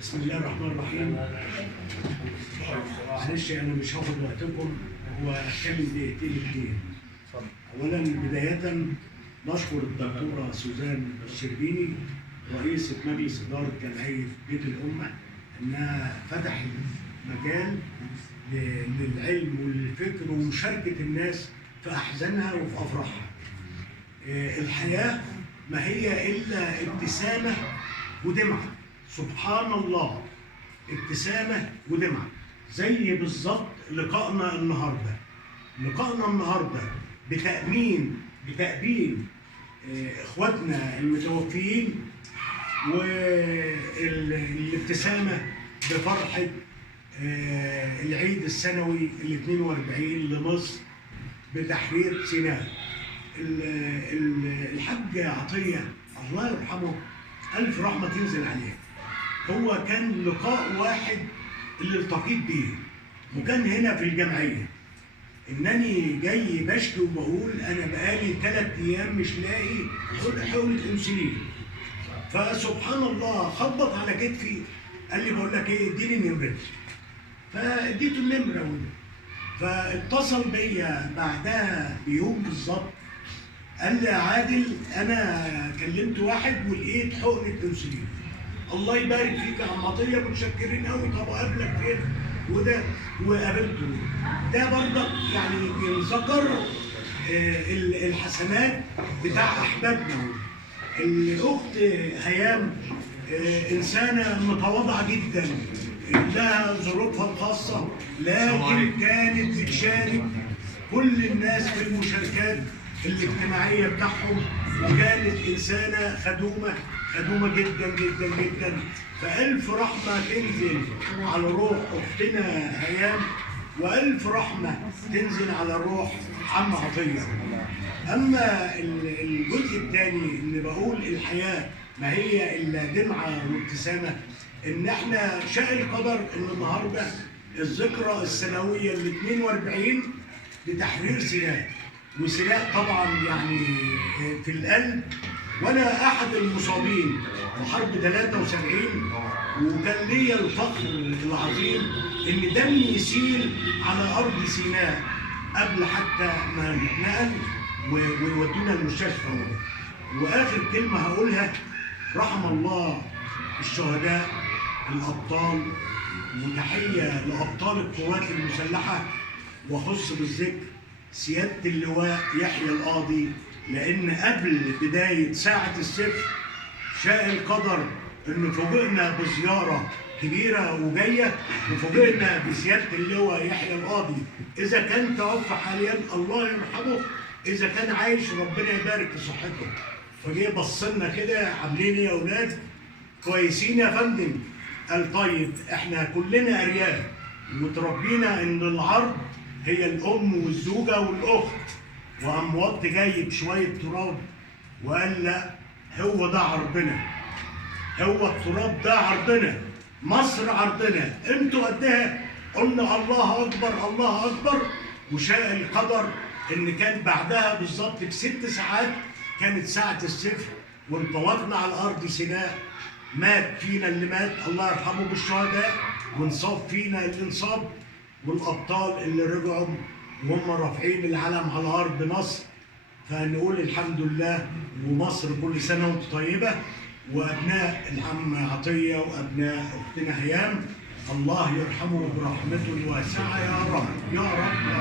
بسم الله الرحمن الرحيم. معلش انا مش هاخد وقتكم، هو اتكلم دقيقتين اتنين. اولا بدايه نشكر الدكتوره سوزان الشربيني رئيسة مجلس إدارة جمعية بيت الأمة إنها فتحت مجال للعلم والفكر ومشاركة الناس في أحزانها وفي أفراحها. الحياة ما هي إلا ابتسامة ودمعة، سبحان الله، ابتسامة ودمعة. زي بالظبط لقائنا النهارده. لقائنا النهارده بتأبين إخواتنا المتوفيين، والابتسامة بفرحة العيد السنوي ال 42 لمصر بتحرير سيناء. الحاج عطية الله يرحمه ألف رحمة تنزل عليه، هو كان لقاء واحد اللي التقيت بيه، وكان هنا في الجمعية إنني جاي بشكي وبقول أنا بقالي 3 أيام مش لاقي حقنة أنسولين. فسبحان الله خبط على كتفي قال لي بقول لك إيه، اديني نمرتي. فاديته النمرة، فاتصل بيا بعدها بيوم بالظبط قال لي يا عادل أنا كلمت واحد ولقيت حقنة أنسولين. الله يبارك فيك يا عم عطية، متشكرين قوي. طب أقابلك فين؟ وده وقابلته. ده برضك يعني ينذكر الحسنات بتاع أحبابنا. الأخت هيام إنسانة متواضعة جدا، لها ظروفها الخاصة، لكن كانت بتشارك كل الناس في المشاركات الاجتماعية بتاعهم، وكانت إنسانة خدومة جدا جدا جدا. فألف رحمة تنزل على روح أختنا هيام، وألف رحمة تنزل على روح عم عطية. أما الجزء الثاني اللي بقول الحياة ما هي إلا دمعة وابتسامة، إن إحنا شاء القدر إن النهاردة الذكرى السنوية ال 42 لتحرير سيناء. وسيناء طبعا يعني في القلب، وأنا أحد المصابين في حرب 73، وكان ليا الفخر العظيم إن دمي يسيل على أرض سيناء قبل حتى ما نتنقل ويودونا المستشفى. وآخر كلمة هقولها، رحم الله الشهداء الأبطال، وتحية لأبطال القوات المسلحة، وخص بالذكر سيادة اللواء يحيى القاضي، لأن قبل بداية ساعة الصفر شاء القدر إن فوجئنا بزيارة كبيرة وجاية، وفوجئنا بسيادة اللواء يحيى القاضي. إذا كان توفى حاليا الله يرحمه، إذا كان عايش ربنا يبارك في صحته. فجه بصلنا كده، عاملين إيه يا أولاد؟ كويسين يا فندم؟ قال طيب إحنا كلنا أرياف وتربينا إن العرض هي الأم والزوجة والأخت، وقام وط جايب شوية تراب وقال لا، هو ده عرضنا، هو التراب ده عرضنا، مصر عرضنا، انتوا قدها. قلنا الله أكبر الله أكبر. وشاء القدر إن كان بعدها بالظبط ب6 ساعات كانت ساعة الصفر، وانطلقنا على أرض سيناء. مات فينا اللي مات الله يرحمه بالشهداء، وانصاب فينا اللي انصاب، والأبطال اللي رجعوا وهم رافعين العلم على أرض مصر. فنقول الحمد لله، ومصر كل سنة وانتم طيبة. وأبناء العم عطية وأبناء أختنا هيام الله يرحمه برحمته الواسعة يا رب يا رب.